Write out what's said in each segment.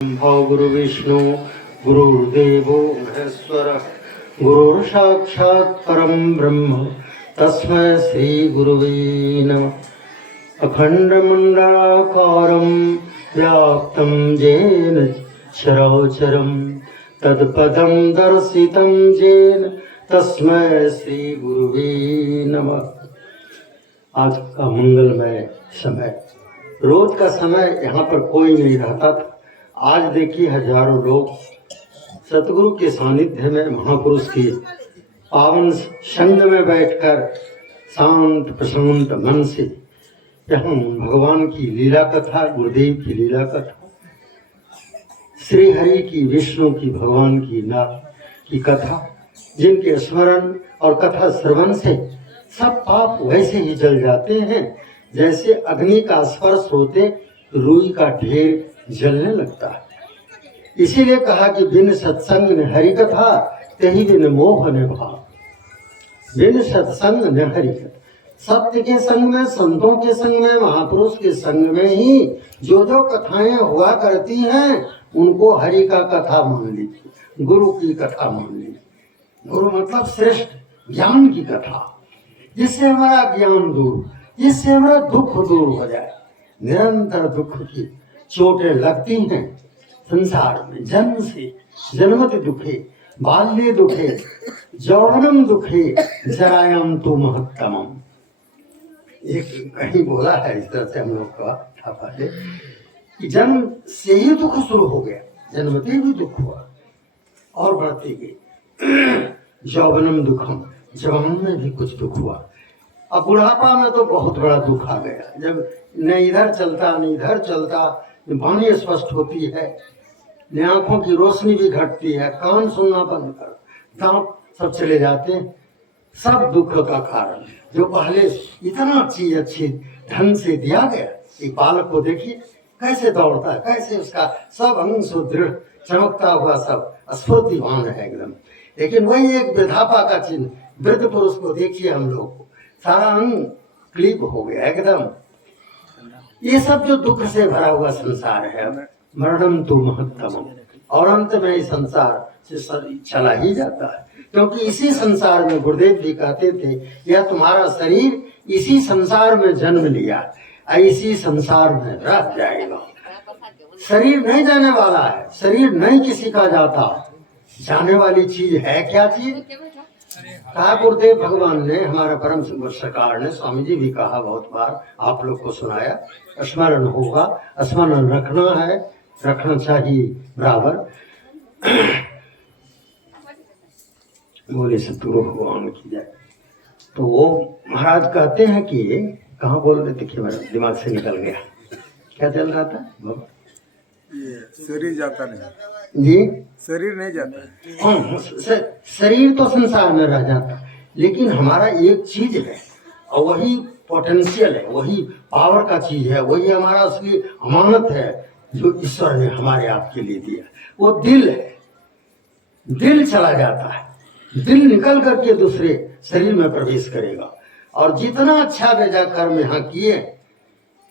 भाव गुरु विष्णु गुरुर्देवो महेश्वरः गुरुर्साक्षात् परं ब्रह्म तस्मै श्री गुरुवे नमः। अखंडमंडलाकारं व्याप्तं येन चराचरं तत्पदं दर्शितं येन तस्मै श्री गुरुवे नमः। आज का मंगलमय समय, रोज का समय यहाँ पर कोई नहीं रहता था। आज देखिए हजारों लोग सतगुरु के सानिध्य में महापुरुष की पावन संग में बैठकर शांत प्रशांत मन से यहाँ भगवान की लीला कथा, गुरुदेव की लीला कथा, श्री हरि की, विष्णु की, भगवान की की कथा, जिनके स्मरण और कथा श्रवण से सब पाप वैसे ही जल जाते हैं जैसे अग्नि का स्पर्श होते रुई का ढेर जलने लगता है। इसीलिए कहा कि बिन सत्संग न हरि कथा तही बिन मोह न भाव। बिन सत्संग न हरि कथा, सत्य के संग में, संतों के संग में, महापुरुष के संग में ही जो जो कथाएं हुआ करती हैं उनको हरि का कथा मान लीजिए, गुरु की कथा मान लीजिए। गुरु मतलब श्रेष्ठ ज्ञान की कथा, जिससे हमारा ज्ञान दूर, जिससे हमारा दुख दूर हो जाए। निरंतर दुख की चोटें लगती हैं संसार में, जन्म से जन्मत दुखे, बाल्ये दुखे, यौवनम दुखे, जरायाम तो महत्तमम। एक कहीं बोला है इस तरह से हम लोग का था पहले कि जन्म से ही दुख शुरू हो गया, जन्मते भी दुख हुआ और बढ़ती गई। यौवनम दुखम, जवान में भी कुछ दुख हुआ। अब बुढ़ापा में तो बहुत बड़ा दुख आ गया, जब न इधर चलता न इधर चलता, वाणी स्पष्ट होती है, न आंखों की रोशनी भी घटती है, कान सुनना बंद कर, दांत सब चले जाते हैं। सब दुख का कारण जो पहले इतना चीज अच्छी ढंग से दिया गया। एक बालक को देखिए कैसे दौड़ता है, कैसे उसका सब अंग सुदृढ़ चमकता हुआ, सब स्फूर्तिवान है एकदम। लेकिन वही एक वृद्धापा का चिन्ह, वृद्ध पुरुष को देखिए, हम लोग को सारा अंग क्लीप हो गया एकदम। ये सब जो दुख से भरा हुआ संसार है, मरणम तो महत्तम, और अंत में इस संसार से चला ही जाता है। क्योंकि इसी संसार में गुरुदेव जी कहते थे, यह तुम्हारा शरीर इसी संसार में जन्म लिया, इसी संसार में रह जाएगा। शरीर नहीं जाने वाला है, शरीर नहीं किसी का जाता, जाने वाली चीज है क्या चीज? कहा गुरुदेव भगवान ने, हमारा परम सरकार ने, स्वामी जी भी कहा बहुत बार, आप लोग को सुनाया। स्मरण होगा, स्मरण रखना है, रखना चाहिए बराबर। बोले सतगुरु भगवान की जाए। तो वो महाराज कहते हैं कि कहाँ बोल रहे थे कि मेरा दिमाग से निकल गया, क्या चल रहा था? ये शरीर जाता नहीं जी, शरीर नहीं जाता है। हाँ, शरीर तो संसार में रह जाता, लेकिन हमारा एक चीज है और वही पोटेंशियल है, वही पावर का चीज है, वही हमारा असली अमानत है जो ईश्वर ने हमारे आपके लिए दिया। वो दिल है। दिल चला जाता है, दिल निकल करके दूसरे शरीर में प्रवेश करेगा। और जितना अच्छा बेजा कर्म यहाँ किए,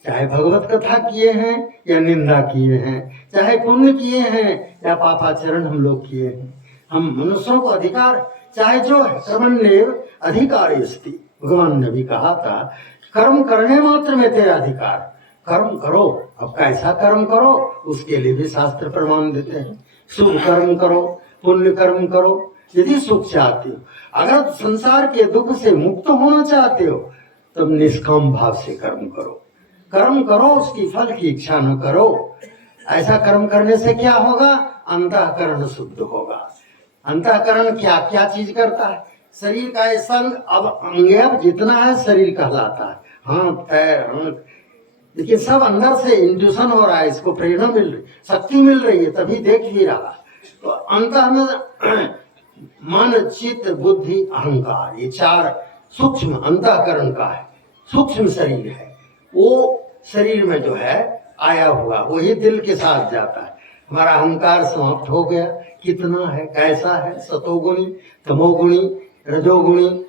चाहे भगवत कथा किए हैं या निंदा किए हैं, चाहे पुण्य किए हैं या पापाचरण हम लोग किए हैं, हम मनुष्यों को अधिकार, चाहे जो है कर्मण्येव अधिकारिस्ति, भगवान ने भी कहा था, कर्म करने मात्र में तेरा अधिकार, कर्म करो। अब कैसा कर्म करो उसके लिए भी शास्त्र प्रमाण देते हैं। शुभ कर्म करो, पुण्य कर्म करो यदि सुख चाहते हो। अगर संसार के दुख से मुक्त होना चाहते हो तब निष्काम भाव से कर्म करो। कर्म करो, उसकी फल की इच्छा न करो। ऐसा कर्म करने से क्या होगा? अंतःकरण शुद्ध होगा। अंतःकरण क्या क्या चीज करता है? शरीर का ये संग, अब अंग जितना है शरीर कहलाता है, हाथ पैर आंख, लेकिन सब अंदर से इंट्यूशन हो रहा है, इसको प्रेरणा मिल रही, शक्ति मिल रही है, तभी देख भी रहा। तो अंतः में मन चित्त बुद्धि अहंकार, ये चार सूक्ष्म अंतःकरण का है, सूक्ष्म शरीर है। वो शरीर में जो है आया हुआ वही दिल के साथ जाता है। हमारा अहंकार समाप्त हो गया। कितना है, कैसा है, सतोगुणी, तमोगुणी, रजोगुणी,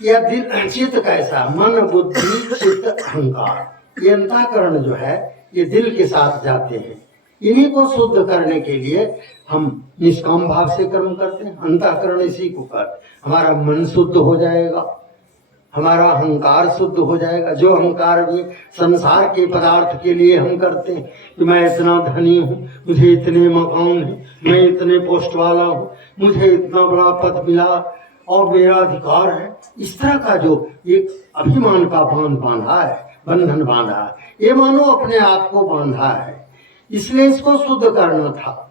यह दिल चित्त कैसा, मन बुद्धि चित्त अहंकार, ये अंतःकरण जो है ये दिल के साथ जाते हैं। इन्हीं को शुद्ध करने के लिए हम निष्काम भाव से कर्म करते हैं। अंतःकरण इसी को कहते। हमारा मन शुद्ध हो जाएगा, हमारा अहंकार शुद्ध हो जाएगा। जो अहंकार भी संसार के पदार्थ के लिए हम करते हैं कि मैं इतना धनी हूँ, मुझे इतने मकान है, मैं इतने पोस्ट वाला हूँ, मुझे इतना बड़ा पद मिला और मेरा अधिकार है, इस तरह का जो एक अभिमान का बांधा है, बंधन बांधा है, ये मानो अपने आप को बांधा है। इसलिए इसको शुद्ध करना था।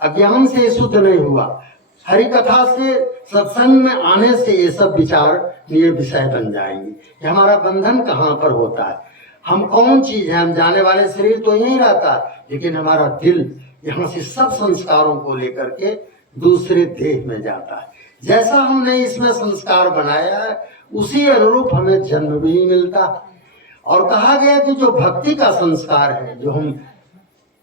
अज्ञान से शुद्ध नहीं हुआ। हरि कथा से, सत्संग में आने से ये सब विचार ये विषय बन जाएंगे कि हमारा बंधन कहाँ पर होता है, हम कौन चीज है। हम जाने वाले शरीर तो यही रहता है, लेकिन हमारा दिल यहाँ से सब संस्कारों को लेकर के दूसरे देह में जाता है। जैसा हमने इसमें संस्कार बनाया है उसी अनुरूप हमें जन्म भी मिलता है। और कहा गया कि जो भक्ति का संस्कार है, जो हम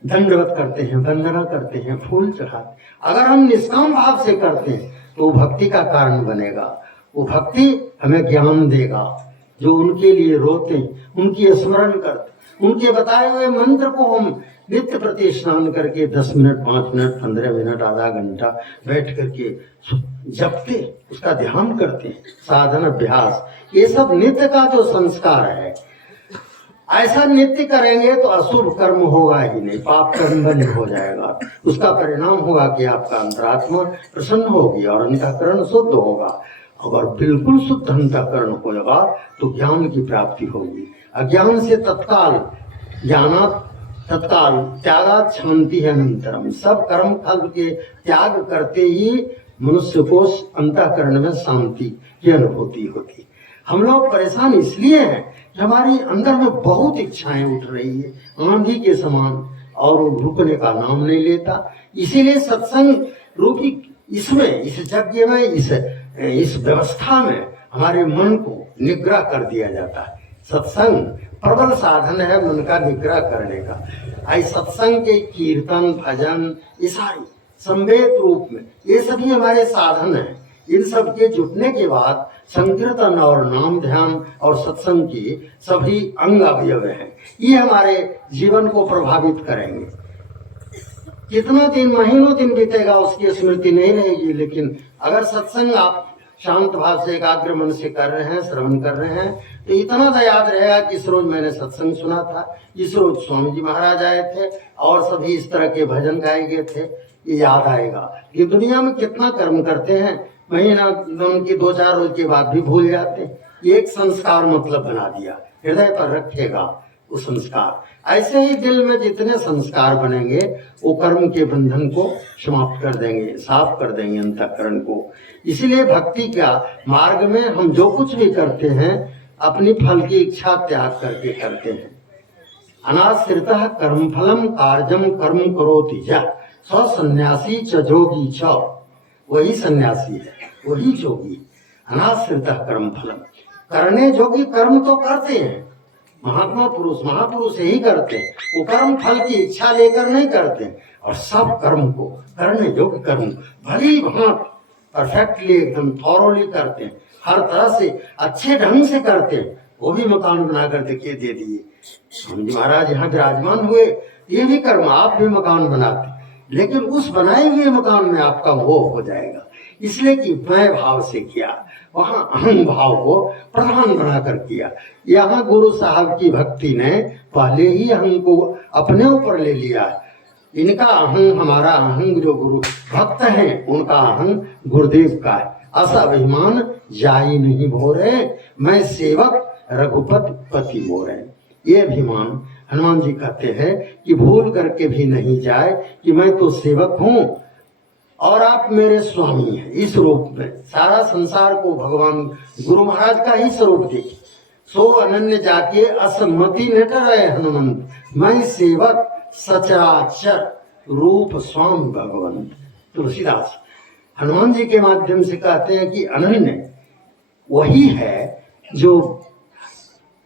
दंडवत करते हैं, वंदना करते हैं, फूल चढ़ाते, अगर हम निष्काम भाव से करते हैं तो भक्ति का कारण बनेगा। वो भक्ति हमें ज्ञान देगा। जो उनके लिए रोते, उनकी स्मरण करते, उनके बताए हुए मंत्र को हम नित्य प्रति स्नान करके 10 मिनट, 5 मिनट, 15 मिनट, आधा घंटा बैठ करके जपते, उसका ध्यान करते हैं, साधन अभ्यास, ये सब नित्य का जो संस्कार है। ऐसा नित्य करेंगे तो अशुभ कर्म होगा ही नहीं, पाप कर्म बंद हो जाएगा। उसका परिणाम होगा कि आपका अंतरात्मा प्रसन्न होगी और अंतःकरण शुद्ध होगा। अगर बिल्कुल शुद्ध अंतःकरण होगा तो ज्ञान की प्राप्ति होगी। अज्ञान से तत्काल, ज्ञानात् तत्काल, त्यागात् शांति है अनंतरम। सब कर्म फल के त्याग करते ही मनुष्य को अंतःकरण में शांति की अनुभूति होती। हम लोग परेशान इसलिए हैं कि हमारी अंदर में बहुत इच्छाएं उठ रही है, आंधी के समान, और वो रुकने का नाम नहीं लेता। इसीलिए सत्संग रूपी इसमें, इस यज्ञ में, इस व्यवस्था में हमारे मन को निग्रह कर दिया जाता है। सत्संग प्रबल साधन है मन का निग्रह करने का। आई सत्संग के कीर्तन, भजन, ये सारी संवेद रूप में ये सभी हमारे साधन हैं। इन सब के जुटने के बाद संकीर्तन और नाम ध्यान और सत्संग की सभी अंग अवयव हैं। ये हमारे जीवन को प्रभावित करेंगे। कितना दिन, महीनों दिन बीतेगा उसकी स्मृति नहीं रहेगी, लेकिन अगर सत्संग आप शांत भाव से, एकाग्र मन से कर रहे हैं, श्रवण कर रहे हैं, तो इतना तो याद रहेगा कि इस रोज मैंने सत्संग सुना था, इस रोज स्वामी जी महाराज आए थे और सभी इस तरह के भजन गाए गए थे, ये याद आएगा। ये दुनिया में कितना कर्म करते हैं, महीना उनकी 2-4 रोज के बाद भी भूल जाते हैं। एक संस्कार मतलब बना दिया, हृदय पर रखेगा वो संस्कार। ऐसे ही दिल में जितने संस्कार बनेंगे वो कर्म के बंधन को समाप्त कर देंगे, साफ कर देंगे अंतःकरण को। इसीलिए भक्ति का मार्ग में हम जो कुछ भी करते हैं अपनी फल की इच्छा त्याग करके करते हैं। अनाश्रितः कर्म फलम कार्यम कर्म करोति यः स सन्यासी च जोगी च। वही सन्यासी है, वही जोगी। अनाश्रितः कर्म फलम, करने जोगी कर्म तो करते हैं। महात्मा पुरुष, महापुरुष यही करते हैं। वो कर्म फल की इच्छा लेकर नहीं करते, और सब कर्म को करने योग्य कर्म भली भांति परफेक्टली, एकदम थॉरोली करते हैं। हर तरह से अच्छे ढंग से करते हैं। वो भी मकान बना कर देखिए, दे दिए। स्वामी जी महाराज यहाँ विराजमान हुए, ये भी कर्म, आप भी मकान बनाते, लेकिन उस बनाए हुए मकान में आपका मोह हो जाएगा। इसलिए कि मैं भाव से किया, वहां अहम भाव को प्रधान बनाकर किया। यहाँ गुरु साहब की भक्ति ने पहले ही अहम को अपने ऊपर ले लिया है। इनका अहम, हमारा अहम, जो गुरु भक्त हैं उनका अहम गुरुदेव का है। ऐसा अभिमान जाई नहीं भोरे, मैं सेवक रघुपति पति मोरे। ये अभिमान हनुमान जी कहते हैं कि भूल करके भी नहीं जाए कि मैं तो सेवक हूँ और आप मेरे स्वामी हैं। इस रूप में सारा संसार को भगवान गुरु महाराज का ही स्वरूप देखिए। सो अनन्य जाके असम्मति नट रहे हनुमंत, मैं सेवक सचराचर रूप स्वामी भगवंत। तुलसीदास हनुमान जी के माध्यम से कहते हैं कि अनन्य वही है जो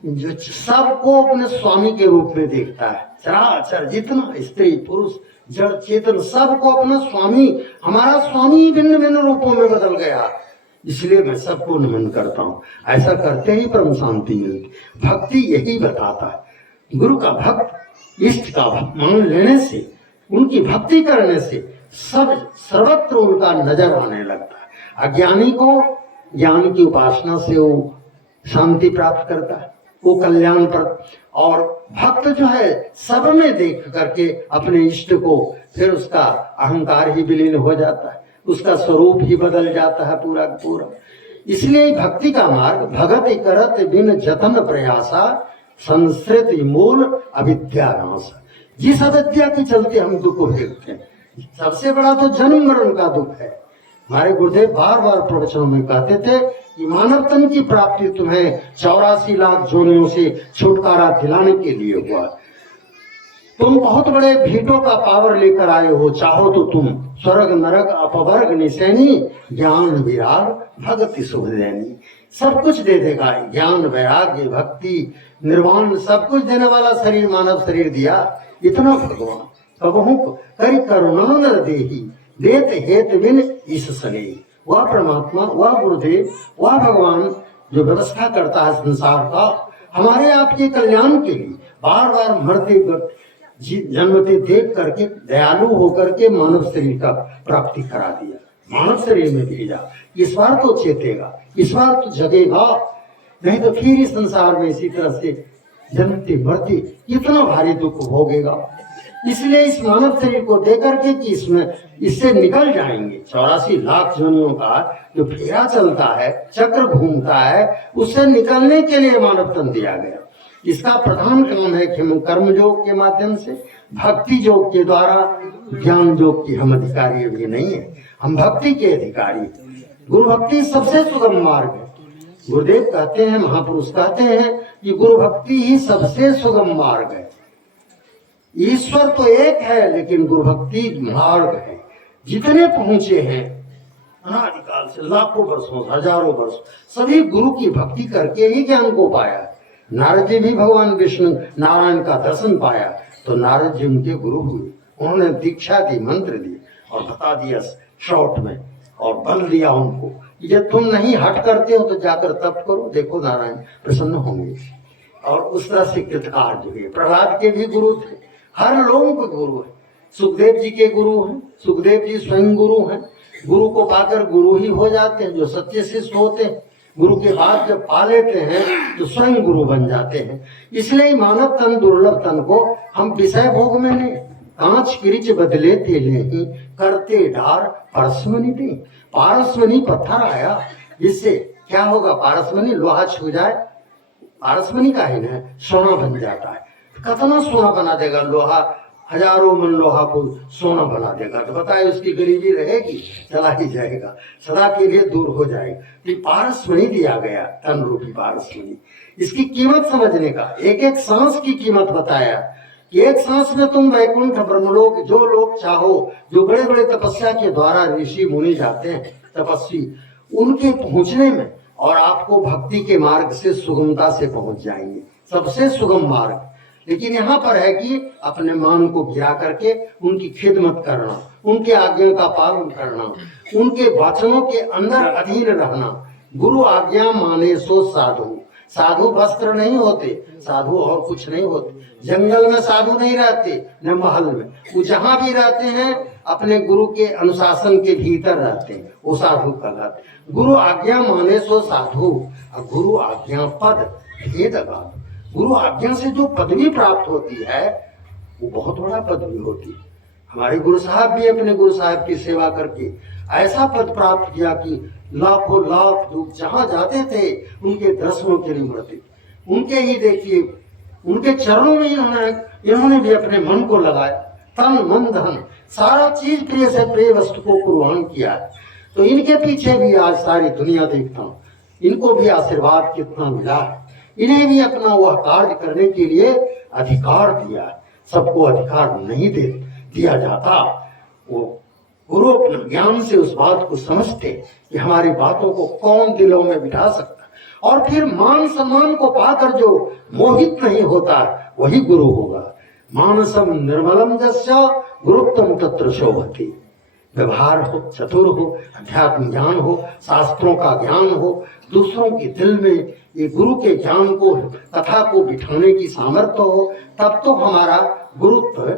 सबको अपने स्वामी के रूप में देखता है। चराचर जितना स्त्री पुरुष जड़ चेतन सबको अपना स्वामी, हमारा स्वामी भिन्न भिन्न रूपों में बदल गया। इसलिए मैं सबको नमन करता हूँ। ऐसा करते ही परम शांति मिलती। भक्ति यही बताता है। गुरु का भक्त इष्ट का भक्त मान लेने से उनकी भक्ति करने से सब सर्वत्र उनका नजर आने लगता है। अज्ञानी को ज्ञान की उपासना से वो शांति प्राप्त करता है, वो कल्याण पर। और भक्त जो है सब में देख करके अपने इष्ट को, फिर उसका अहंकार ही विलीन हो जाता है, उसका स्वरूप ही बदल जाता है पूरा पूरा। इसलिए भक्ति का मार्ग भगति करत बिन जतन प्रयासा संस्कृत मूल अविद्या नाश। जिस अविद्या के चलते हम दुख भोगते हैं, सबसे बड़ा तो जन्म मरण का दुख है। हमारे गुरुदेव बार बार प्रवचनों में कहते थे कि मानव तन की प्राप्ति तुम्हें 84 लाख जोनियों से छुटकारा दिलाने के लिए हुआ। तुम बहुत बड़े भीटों का पावर लेकर आए हो, चाहो तो तुम स्वर्ग नरक अपवर्ग निशैनी ज्ञान विराग भक्ति सुख देनी। सब कुछ दे देगा, ज्ञान वैराग्य भक्ति निर्वाण सब कुछ देने वाला शरीर मानव शरीर दिया। इतना भगवान कबहू करी करुणा नर देही देत हेत बिन इस सने। वह परमात्मा, वह गुरुदेव, वह भगवान जो व्यवस्था करता है संसार का हमारे आपके कल्याण के लिए, बार बार मरते जन्मते देख करके दयालु होकर के मानव शरीर का प्राप्ति करा दिया, मानव शरीर में भेजा। इस बार तो चेतेगा, इस बार तो जगेगा, नहीं तो फिर इस संसार में इसी तरह से जन्मते मरते इतना भारी दुख भोगेगा। इसलिए इस मानव शरीर को देकर के कि इसमें इससे निकल जाएंगे 84 लाख जोनियों का जो फेरा चलता है, चक्र घूमता है, उससे निकलने के लिए मानव तन दिया गया। इसका प्रधान काम है कि हम कर्म योग के माध्यम से, भक्ति योग के द्वारा, ज्ञान योग की हम अधिकारी भी नहीं है, हम भक्ति के अधिकारी। गुरु भक्ति सबसे सुगम मार्ग है। गुरुदेव कहते हैं, महापुरुष कहते हैं कि गुरु भक्ति ही सबसे सुगम मार्ग है। ईश्वर तो एक है लेकिन गुरु भक्ति मार्ग है। जितने पहुंचे हैं अनादिकाल से लाखों वर्षों हजारों वर्ष सभी गुरु की भक्ति करके ही ज्ञान को पाया। नारद जी भी भगवान विष्णु नारायण का दर्शन पाया तो नारद जी उनके गुरु हुए। उन्होंने दीक्षा दी, मंत्र दी और बता दिया शॉर्ट में, और बल दिया उनको, ये तुम नहीं हट करते हो तो जाकर तप करो, देखो नारायण प्रसन्न होंगे। और उस तरह से कृतकार्य हुए। प्रहलाद के भी गुरु थे, हर लोगों के गुरु है। सुखदेव जी के गुरु हैं, सुखदेव जी स्वयं गुरु हैं। गुरु को पाकर गुरु ही हो जाते हैं जो सच्चे शिष्य होते हैं। गुरु के बाद जब पा लेते हैं तो स्वयं गुरु बन जाते हैं। इसलिए मानव तन दुर्लभ तन को हम विषय भोग में नहीं, कांच किरिच बदले थे नहीं करते डार परसमनी दे। पारसमनी पत्थर आया, जिससे क्या होगा, पारसमनी लोहा छू जाए, पारसमनी का ही ना सोना बन जाता है। कितना सोना बना देगा लोहा, हजारों मन लोहा को सोना बना देगा, तो बताए उसकी गरीबी रहेगी, चला ही जाएगा, सदा के लिए दूर हो जाएगा। ये पारसमनी दिया गया, तन रूपी पारसमनी। इसकी कीमत समझने का, एक एक सांस की कीमत बताया कि एक सांस में तुम वैकुंठ ब्रह्मलोक जो लोग चाहो, जो बड़े बड़े तपस्या के द्वारा ऋषि मुनि जाते हैं तपस्वी, उनके पहुंचने में और आपको भक्ति के मार्ग से सुगमता से पहुंच जाएंगे, सबसे सुगम मार्ग। लेकिन यहाँ पर है कि अपने मान को गिरा करके उनकी खिदमत करना, उनके आज्ञा का पालन करना, उनके वचनों के अंदर अधीन रहना। गुरु आज्ञा माने सो साधु। साधु वस्त्र नहीं होते, साधु और कुछ नहीं होते। जंगल में साधु नहीं रहते, न महल में, वो जहाँ भी रहते हैं अपने गुरु के अनुशासन के भीतर रहते हैं, वो साधु कहलाते। गुरु आज्ञा माने सो साधु, और गुरु आज्ञा पद भेद अगाध। गुरु आज्ञा से जो पदवी प्राप्त होती है वो बहुत बड़ा पदवी होती है। हमारे गुरु साहब भी अपने गुरु साहब की सेवा करके ऐसा पद प्राप्त किया कि लाखों लाख लोग जहाँ जाते थे उनके दर्शनों के लिए मरते थे। उनके ही देखिए, उनके चरणों में इन्होंने भी अपने मन को लगाया, तन मन धन सारा चीज प्रिय से प्रिय वस्तु को कुर्बान किया है। तो इनके पीछे भी आज सारी दुनिया देखता हूँ, इनको भी आशीर्वाद कितना मिला है। इन्हें भी अपना वह कार्य करने के लिए अधिकार दिया है। सबको अधिकार नहीं दिया जाता। वो गुरु अपने ज्ञान से उस बात को समझते कि हमारी बातों को कौन दिलों में बिठा सकता, और फिर मान सम्मान को पाकर जो मोहित नहीं होता वही गुरु होगा। मानसम निर्मलम जस्य गुरुत्तम तत्र शोभति। व्यवहार हो, चतुर हो, अध्यात्म ज्ञान हो, शास्त्रों का ज्ञान हो, दूसरों के दिल में ये गुरु के ज्ञान को, कथा को बिठाने की सामर्थ्य हो, तब तो हमारा गुरुत्व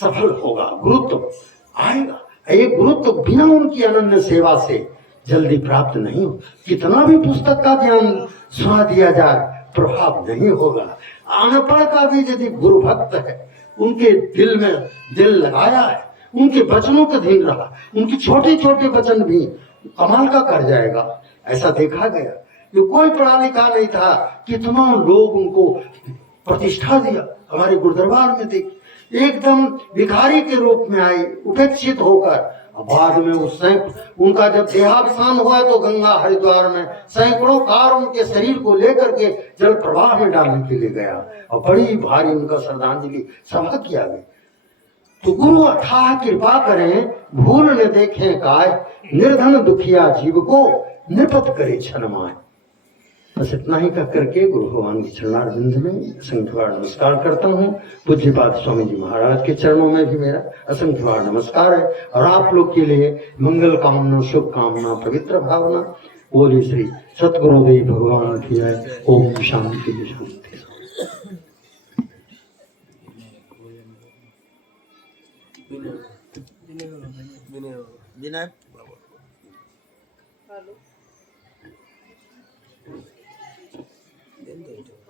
सफल होगा, गुरुत्व आएगा। ये गुरुत्व बिना उनकी अनन्य सेवा से जल्दी प्राप्त नहीं हो। कितना भी पुस्तक का ज्ञान सुना दिया जाए, प्रभाव नहीं होगा। अनपढ़ का भी यदि गुरु भक्त है, उनके दिल में दिल लगाया है, उनके वचनों का धीन रहा, उनके छोटे छोटे वचन भी कमाल का कर जाएगा। ऐसा देखा गया कि कोई पढ़ा लिखा नहीं था, कितना लोग उनको प्रतिष्ठा दिया। हमारे गुरुदरबार में देखिए, एकदम भिखारी के रूप में आए, उपेक्षित होकर। बाद में उस उनका जब देहावसान हुआ तो गंगा हरिद्वार में सैकड़ों कार उनके शरीर को लेकर के जल प्रवाह में डालने के लिए गया और बड़ी भारी उनका श्रद्धांजलि सभा किया गया। तो गुरु अथाह कृपा करें, भूल न देखें काय, निर्धन दुखिया जीव को निपत करे क्षण माय। बस इतना ही कह करके गुरु भगवान की चरणारविंद में असंख्य बार नमस्कार करता हूँ। पूज्यपाद स्वामी जी महाराज के चरणों में भी मेरा असंख्य बार नमस्कार है। और आप लोग के लिए मंगल कामना, शुभ कामना, पवित्र भावना। बोलिए श्री सतगुरुदेव भगवान की जय। ओम शांति शांति। विनय